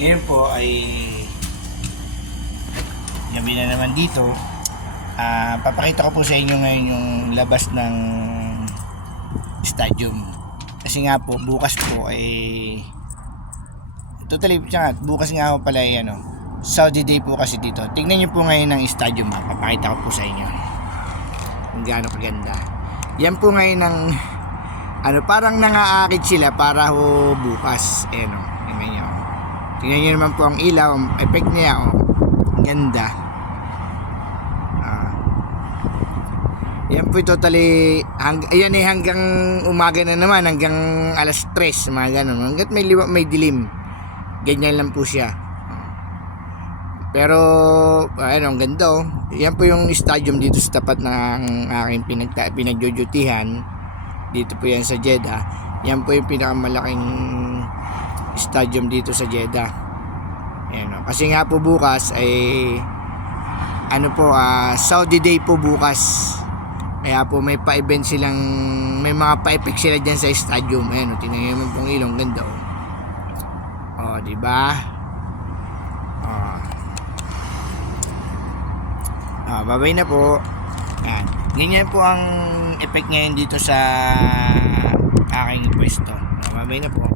Ngayon po ay gabi na naman dito. Papakita ko po sa inyo ngayon yung labas ng stadium. Kasi nga po, bukas po ay bukas nga po pala ay Saudi Day po kasi dito. Tingnan nyo po ngayon ng stadium ha. Papakita ko po sa inyo kung gaano kaganda. Yan po ngayon ng parang nangaakit sila para ho bukas. Tingnan nyo. Tingnan nyo naman po ang ilaw, ang effect niya. Ang ganda. Yan po totally hanggang umaga na naman, hanggang alas 3 mga ganun. Hanggat may dilim. Ganyan lang po siya. Pero ang ganda oh. Yan po yung stadium dito sa tapat ng aking pinagdudutihan. Dito po yan sa Jeddah. Yan po yung pinakamalaking stadium dito sa Jeddah. Ayan, kasi nga po bukas ay Saudi Day po bukas. Kaya po may pa-event silang, may mga pa-effect sila dyan sa stadium. Ayan, tingnan nyo naman pong ilong, ganda diba? Babay na po. Yan. Ganyan po ang effect ngayon dito sa aking pwesto. Babay na po.